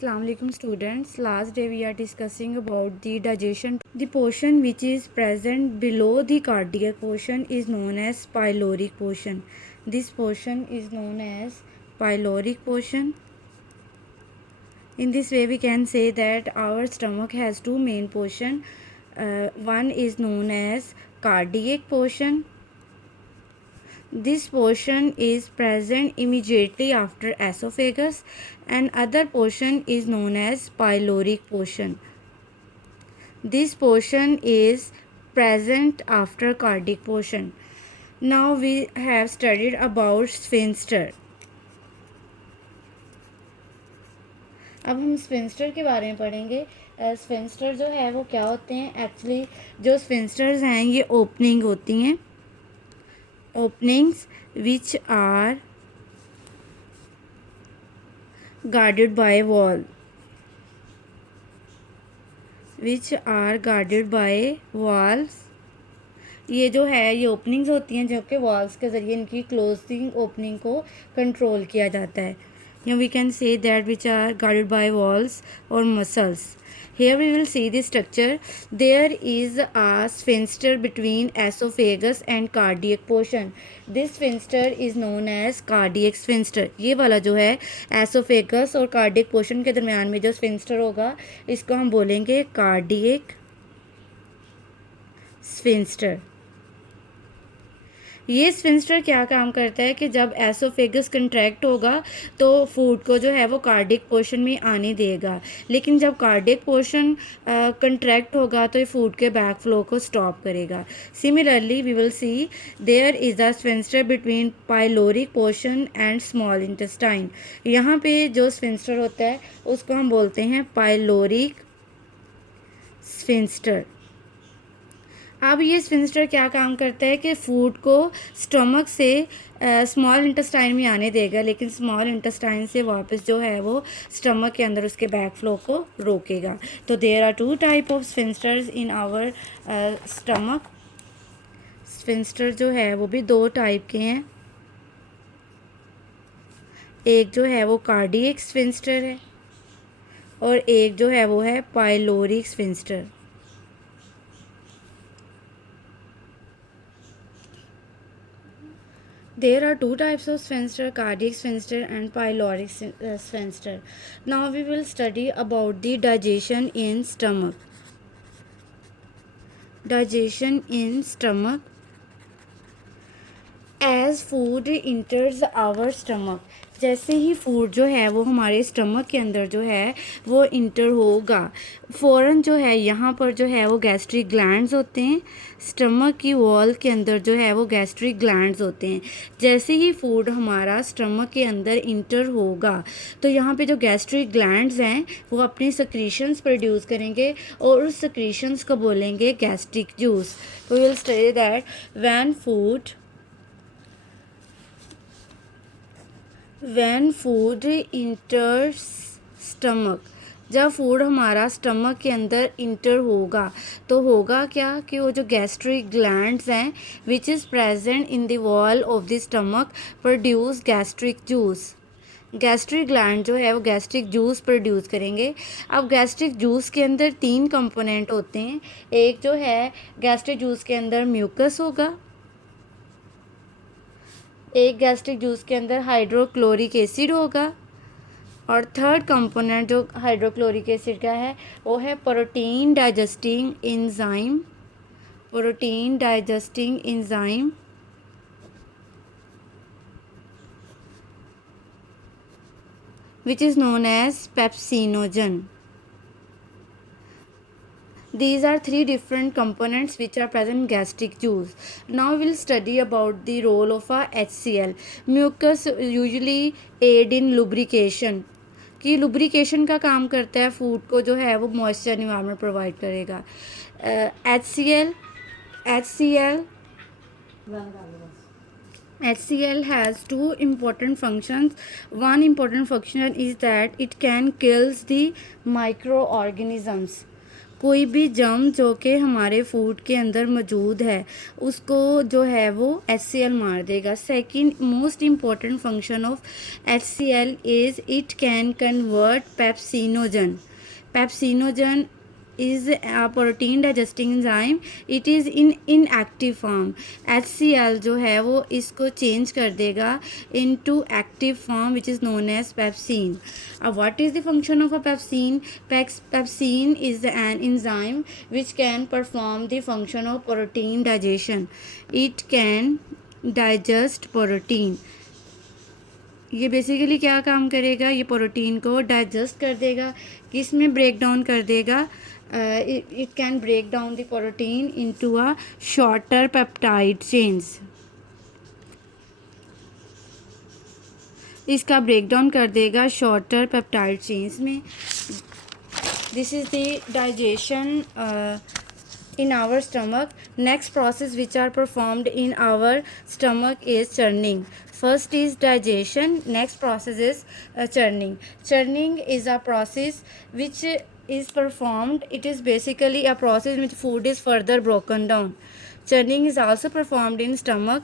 Assalamu alaikum students. Last day we are discussing about the digestion. The portion which is present below the cardiac portion is known as pyloric portion. This portion is known as pyloric portion. In this way we can say that our stomach has two main portion. One is known as cardiac portion. This portion is present immediately after esophagus and other portion is known as pyloric portion. This portion is present after cardiac portion. Now we have studied about sphincter. अब हम sphincter के बारे में पढ़ेंगे. Sphincter जो है वो क्या होते हैं. एक्चुअली जो स्फिंक्टर्स हैं ये ओपनिंग होती हैं. Openings which are guarded by wall. Which are guarded by walls. ये जो है ये ओपनिंग्स होती हैं जो कि वॉल्स के ज़रिए इनकी क्लोजिंग ओपनिंग को कंट्रोल किया जाता है. We can say that which are guarded by walls or muscles. Here we will see the structure. There is a sphincter between esophagus and cardiac portion. This sphincter is known as cardiac sphincter. ये वाला जो है esophagus और cardiac portion के दरमियान में जो sphincter होगा इसको हम बोलेंगे cardiac sphincter. ये स्फिंक्टर क्या काम करता है कि जब एसोफेगस कंट्रैक्ट होगा तो फूड को जो है वो कार्डिक पोर्शन में आने देगा, लेकिन जब कार्डिक पोर्शन कंट्रैक्ट होगा तो ये फूड के बैक फ्लो को स्टॉप करेगा. Similarly we will see there is a sphincter between pyloric portion and small intestine. यहाँ पे जो स्फिंक्टर होता है उसको हम बोलते हैं पाइलोरिक स्फिंक्टर. अब ये स्फिंक्टर क्या काम करता है कि फूड को स्टमक से स्मॉल इंटेस्टाइन में आने देगा, लेकिन स्मॉल इंटेस्टाइन से वापस जो है वो स्टमक के अंदर उसके बैक फ्लो को रोकेगा. तो there are two type of sphincters in our stomach. Sphincter जो है वो भी दो टाइप के हैं. एक जो है वो कार्डियक स्फिंक्टर है और एक जो है वो है pyloric sphincter. There are two types of sphincter, cardiac sphincter and pyloric sphincter. Now we will study about the digestion in stomach. Digestion in stomach. As food enters our stomach, जैसे ही food जो है वो हमारे stomach के अंदर जो है वो इंटर होगा, फ़ौरन जो है यहाँ पर जो है वो गैस्ट्रिक ग्लैंड्स होते हैं. स्टमक की वॉल के अंदर जो है वो गैस्ट्रिक ग्लैंड्स होते हैं. जैसे ही फूड हमारा स्टमक के अंदर इंटर होगा तो यहाँ पे जो गैस्ट्रिक ग्लैंड्स हैं वो अपनी सक्रीशंस प्रोड्यूस करेंगे और उस सक्रीशंस को बोलेंगे gastric juice. We will study that when food enters stomach. जब फूड हमारा स्टमक के अंदर इंटर होगा तो होगा क्या कि वो जो गैस्ट्रिक ग्लैंड्स हैं which is present in the wall of the stomach produce gastric juice. Gastric gland जो है वो गैस्ट्रिक जूस प्रोड्यूस करेंगे. अब गैस्ट्रिक जूस के अंदर तीन कंपोनेंट होते हैं. एक जो है गैस्ट्रिक जूस के अंदर म्यूकस होगा, एक गैस्ट्रिक जूस के अंदर हाइड्रोक्लोरिक एसिड होगा और थर्ड कंपोनेंट जो हाइड्रोक्लोरिक एसिड का है वो है protein digesting enzyme. Protein digesting enzyme which is known as pepsinogen. These are three different components which are present in gastric juice. Now we will study about the role of a HCl. Mucus usually aid in lubrication. कि lubrication का काम करता है, food को जो है वो moisture environment provide करेगा. HCl has two important functions. One important function is that it can kill the microorganisms. कोई भी जर्म जो कि हमारे फूड के अंदर मौजूद है उसको जो है वो HCl मार देगा। Second most important function of HCl is it can convert pepsinogen. Pepsinogen is a protein digesting enzyme. It is in inactive form. HCl जो है वो इसको change कर देगा into active form which is known as pepsin. What is the function of a pepsin? Pepsin is an enzyme which can perform the function of protein digestion. It can digest protein. ये basically क्या काम करेगा, ये protein को digest कर देगा, किस में ब्रेक डाउन कर देगा, it can break down the protein into a shorter peptide chains. इसका ब्रेक डाउन कर देगा शॉर्टर पेप्टाइड चेन्स में. This is the digestion in our stomach. Next process which are performed in our stomach is churning. First is digestion, next process is churning. Churning is a process which is performed. It is basically a process in which food is further broken down. Churning is also performed in stomach.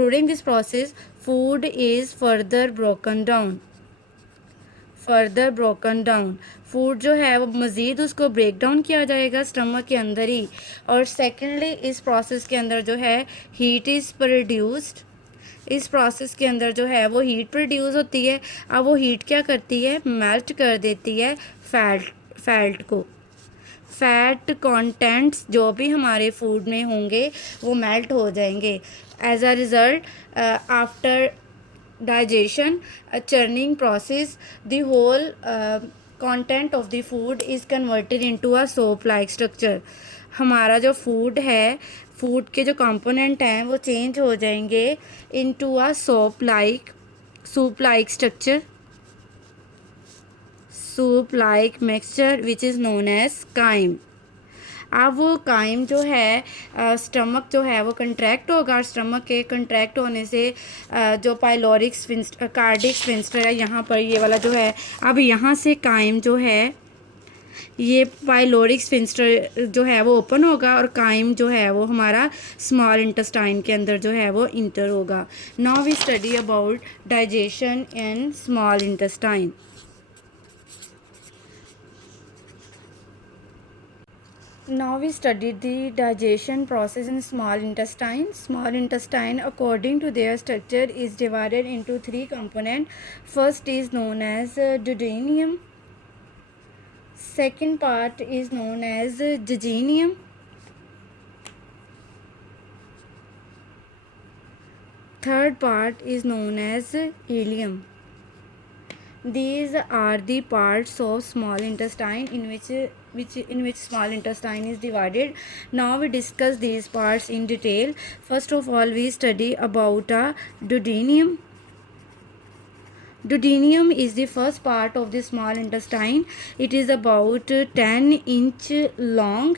During this process food is further broken down. Food जो है वो मज़ीद उसको break down किया जाएगा stomach के अंदर ही. और सेकेंडली इस प्रोसेस के अंदर जो है हीट इज़ प्रोड्यूस्ड. इस प्रोसेस के अंदर जो है वो हीट प्रोड्यूस होती है. अब वो हीट क्या करती है, मेल्ट कर देती है फैट को. फैट कंटेंट्स जो भी हमारे फूड में होंगे वो मेल्ट हो जाएंगे. As a result after digestion, a churning process, the whole content of the food is converted into a soap like structure. हमारा जो फूड है, फूड के जो कंपोनेंट हैं वो चेंज हो जाएंगे into a soup like structure, soup like mixture which is known as chyme. अब वो काइम जो है स्टमक जो है वो कंट्रैक्ट होगा. स्टमक के कंट्रैक्ट होने से जो पाइलोरिक स्फिंक्टर, कार्डिक स्फिंक्टर है यहाँ पर ये वाला जो है, अब यहाँ से काइम जो है ये पाइलोरिक स्फिंक्टर जो है वो ओपन होगा और काइम जो है वो हमारा स्मॉल इंटेस्टाइन के अंदर जो है वो इंटर होगा. Now we study about digestion in small intestine. Now we studied the digestion process in small intestine. Small intestine according to their structure is divided into three components. First is known as duodenum. Second part is known as jejunum. Third part is known as ileum. These are the parts of small intestine in which small intestine is divided. Now we discuss these parts in detail. First of all, we study about a duodenum. Duodenum is the first part of the small intestine. It is about 10 inches long.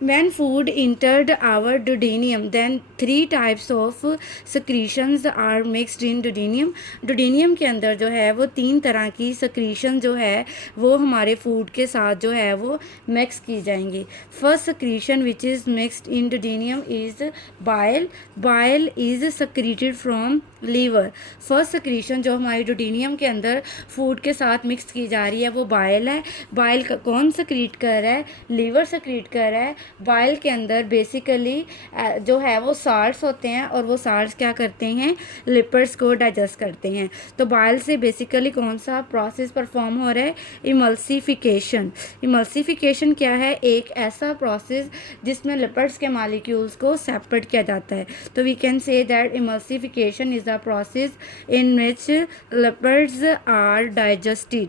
When food entered our duodenum, then three types of secretions are mixed in duodenum. duodenum के अंदर जो है वो तीन तरह की secretion जो है वो हमारे food के साथ जो है वो mix की जाएंगी. First secretion which is mixed in duodenum is bile. Bile is secreted from liver. First secretion जो हमारी duodenum के अंदर food के साथ mix की जा रही है वो bile है. bile का कौन secrete कर रहा है, liver secrete कर रहा है. बाइल के अंदर बेसिकली जो है वो साल्ट्स होते हैं और वो साल्ट्स क्या करते हैं, लिपिड्स को डाइजेस्ट करते हैं. तो बाइल से बेसिकली कौन सा प्रोसेस परफॉर्म हो रहा है, इमल्सिफिकेशन. इमल्सिफिकेशन क्या है, एक ऐसा प्रोसेस जिसमें लिपिड्स के मॉलिक्यूल्स को सेपरेट किया जाता है. तो we can say that emulsification is the process in which lipids are digested.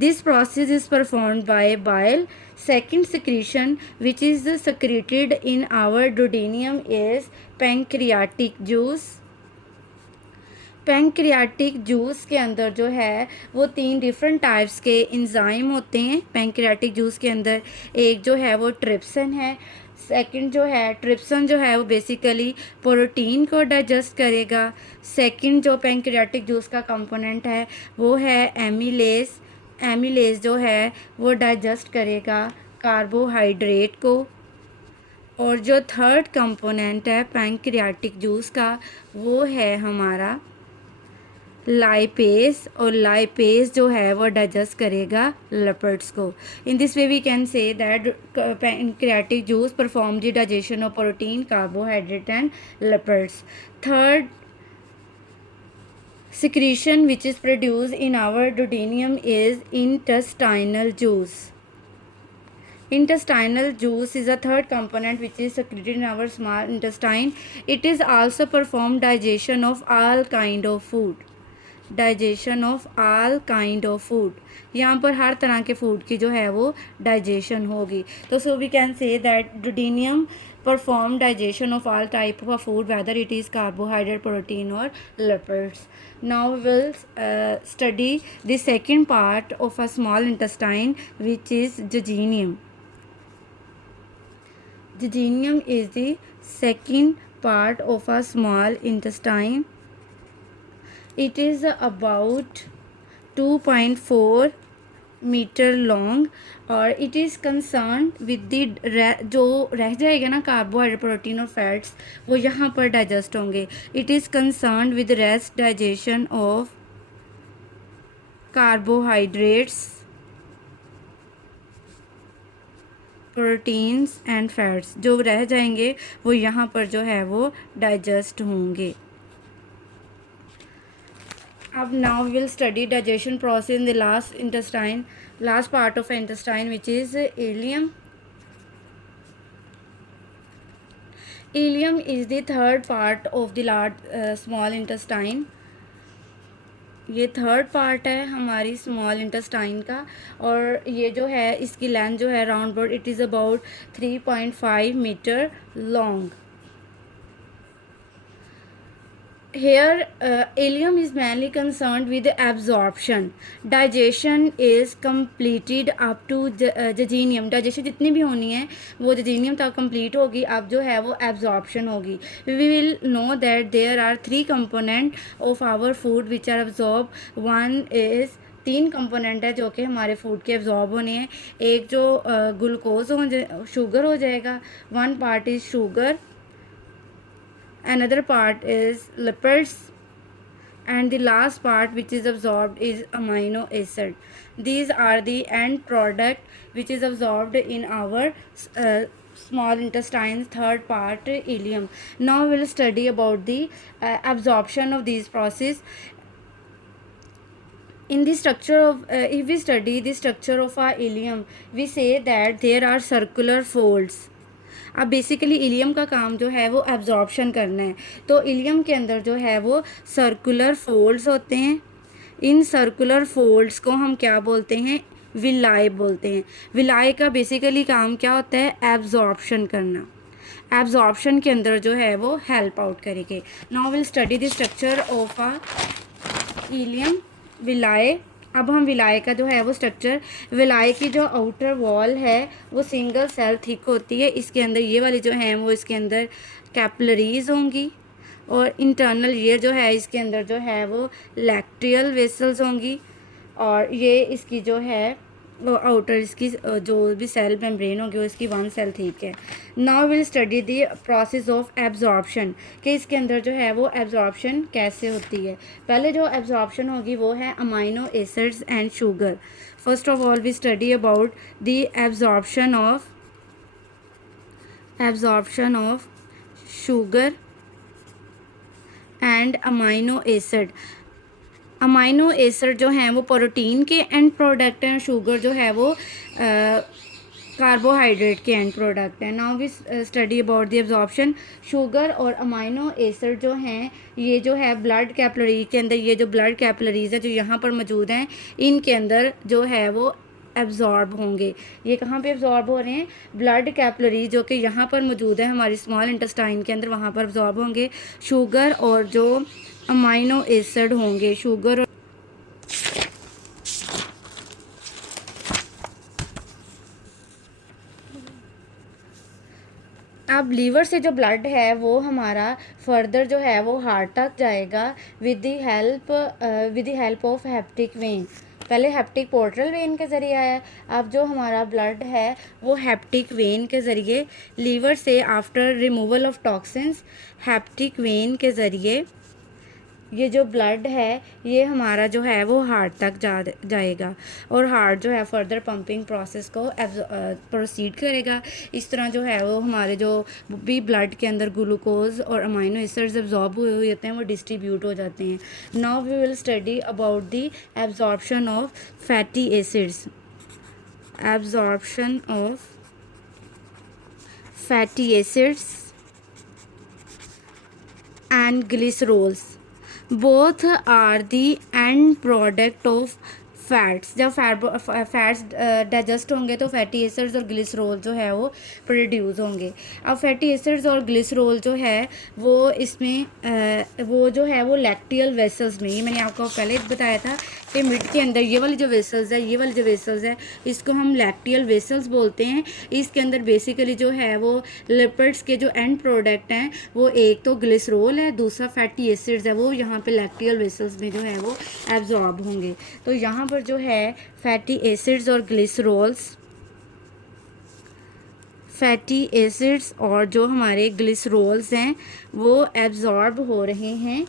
This process is performed by bile. Second secretion which is secreted in our duodenum is pancreatic juice. Pancreatic juice के अंदर जो है वो तीन different types के enzyme होते हैं. Pancreatic juice के अंदर एक जो है वो ट्रिप्सिन है, सेकंड जो है ट्रिप्सन जो है वो बेसिकली प्रोटीन को डाइजेस्ट करेगा। सेकंड जो पैंक्रियाटिक जूस का कंपोनेंट है वो है एमिलेज। एमिलेज जो है वो डाइजेस्ट करेगा कार्बोहाइड्रेट को। और जो थर्ड कंपोनेंट है पैंक्रियाटिक जूस का वो है हमारा लाइपेज, और लाइपेज जो है वो डाइजेस्ट करेगा लिपिड्स को। In this way we can say that pancreatic juice perform the digestion of protein, carbohydrate and lipids. Third secretion which is produced in our duodenum is intestinal juice. Intestinal juice is a third component which is secreted in our small intestine. It is also perform digestion of all kind of food. Digestion of all kind of food, यहाँ पर हर तरह के food की जो है वो digestion होगी। तो so we can say that duodenum perform digestion of all type of food, whether it is carbohydrate, protein or lipids. Now we will study the second part of a small intestine, which is jejunum. Jejunum is the second part of a small intestine. It is about 2.4 metre long और it is concern with the जो रह जाएगा ना carbohydrate, protein और fats, वो यहाँ पर digest होंगे। It is concern with rest digestion of carbohydrates, proteins and fats. जो रह जाएंगे वो यहाँ पर जो है वो डाइजेस्ट होंगे। अब now we will study digestion process in the last part of intestine, which is ileum. Ileum is the third part of the small intestine. ये थर्ड पार्ट है हमारी स्मॉल इंटेस्टाइन का, और ये जो है इसकी लेंथ जो है round about it is about 3.5 metre long. Here ileum is mainly concerned with absorption. Digestion is completed up to jejunum. Digestion जितनी भी होनी है वो jejunum तक complete होगी। अब जो है वो absorption होगी। We will know that there are 3 components of our food which are absorbed. One is 3 component है जो कि हमारे फूड के एब्जॉर्ब होने हैं। एक जो ग्लूकोज शुगर हो जाएगा, one part is sugar, another part is lipids, and the last part which is absorbed is amino acid. These are the end product which is absorbed in our small intestines, third part ileum. Now we will study about the absorption of these process. In the structure of if we study the structure of our ileum, we say that there are circular folds. अब basically ilium का काम जो है वो absorption करना है, तो ilium के अंदर जो है वो सर्कुलर फोल्ड्स होते हैं। इन सर्कुलर फोल्ड्स को हम क्या बोलते हैं? विलाई बोलते हैं। विलाई का बेसिकली काम क्या होता है? एब्जॉर्प्शन करना। एब्जॉर्प्शन के अंदर जो है वो हेल्प आउट करेंगे। Now will study the structure of a ileum, villi. अब हम विलाई का जो है वो स्ट्रक्चर, विलाई की जो आउटर वॉल है वो सिंगल सेल थिक होती है। इसके अंदर ये वाली जो है वो इसके अंदर कैपिलरीज होंगी, और इंटरनल ये जो है इसके अंदर जो है वो लैक्टियल वेसल्स होंगी, और ये इसकी जो है वो आउटर इसकी जो भी सेल मेम्ब्रेन होगी वो इसकी वन सेल थिक है। Now will study the process of absorption, कि इसके अंदर जो है वो एब्जॉर्प्शन कैसे होती है। पहले जो एब्जॉर्प्शन होगी वो है amino acids and sugar. First of all we study about the absorption of sugar and amino acid. Amino acid जो हैं वो प्रोटीन के एंड प्रोडक्ट हैं, शुगर जो है वो कार्बोहाइड्रेट के एंड प्रोडक्ट हैं। Now we study about the absorption. Sugar और अमाइनो एसिड जो हैं ये जो है ब्लड कैपिलरी के अंदर, ये जो ब्लड कैपिलरीज है जो यहाँ पर मौजूद हैं, इनके अंदर जो है वो एब्जॉर्ब होंगे। ये कहाँ पे एब्जॉर्ब हो रहे हैं? ब्लड कैपिलरी जो कि यहाँ पर मौजूद है हमारी स्मॉल इंटेस्टाइन के अंदर, वहाँ पर एब्जॉर्ब होंगे शुगर और जो अमाइनो एसिड होंगे। शुगर अब लीवर से जो ब्लड है वो हमारा फर्दर जो है वो हार्ट तक जाएगा with the help of hepatic when. पहले हेप्टिक पोर्टल वेन के ज़रिए आया, अब जो हमारा ब्लड है वो हेप्टिक वेन के ज़रिए लीवर से after removal of toxins hepatic when के ज़रिए ये जो ब्लड है ये हमारा जो है वो हार्ट तक जाएगा और हार्ट जो है फर्दर पंपिंग प्रोसेस को प्रोसीड करेगा। इस तरह जो है वो हमारे जो भी ब्लड के अंदर ग्लूकोज और अमाइनो एसिड्स एब्जॉर्ब हुए हुए होते हैं वो डिस्ट्रीब्यूट हो जाते हैं। Now we will study about the absorption of fatty acids. Absorption of fatty acids and glycerols both are the end product of fats. जब फैट्स डाइजेस्ट होंगे तो फैटी एसिड्स और ग्लिसरॉल जो है वो प्रोड्यूस होंगे। अब फैटी एसिड्स और ग्लिसरॉल जो है वो इसमें वो जो है वो लैक्टियल वेसल्स में, ये मैंने आपको पहले बताया था कि मिड के अंदर ये वाली जो वेसल्स है, ये वाली जो वेसल्स है इसको हम लैक्टियल वेसल्स बोलते हैं। इसके अंदर बेसिकली जो है वो लिपिड्स के जो एंड प्रोडक्ट हैं वो एक तो ग्लिसरॉल है, दूसरा फैटी एसिड्स है, वो यहाँ पे लैक्टियल वेसल्स में जो है वो एब्जॉर्ब होंगे। तो यहाँ पर जो है फैटी एसिड्स और ग्लिसरॉल्स, फैटी एसिड्स और जो हमारे ग्लिसरॉल्स हैं वो एब्जॉर्ब हो रहे हैं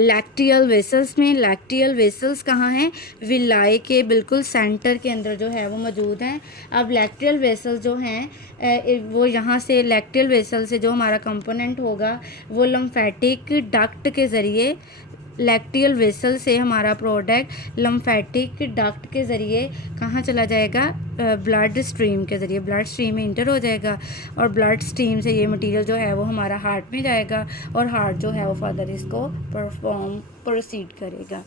लैक्टियल वेसल्स में। लैक्टियल वेसल्स कहाँ हैं? विलाई के बिल्कुल सेंटर के अंदर जो है वो मौजूद हैं। अब लैक्टियल वेसल्स जो हैं वो यहाँ से लैक्टियल वेसल से जो हमारा कंपोनेंट होगा वो लम्फेटिक डक्ट के ज़रिए, लैक्टियल वेसल से हमारा प्रोडक्ट लम्फेटिक डक्ट के ज़रिए कहाँ चला जाएगा? ब्लड स्ट्रीम के ज़रिए, ब्लड स्ट्रीम में इंटर हो जाएगा और ब्लड स्ट्रीम से ये मटेरियल जो है वो हमारा हार्ट में जाएगा और हार्ट जो है वो फर्दर इसको प्रोसीड करेगा।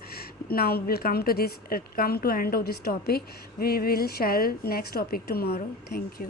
Now will come to end of this topic. We will share next topic tomorrow. Thank you.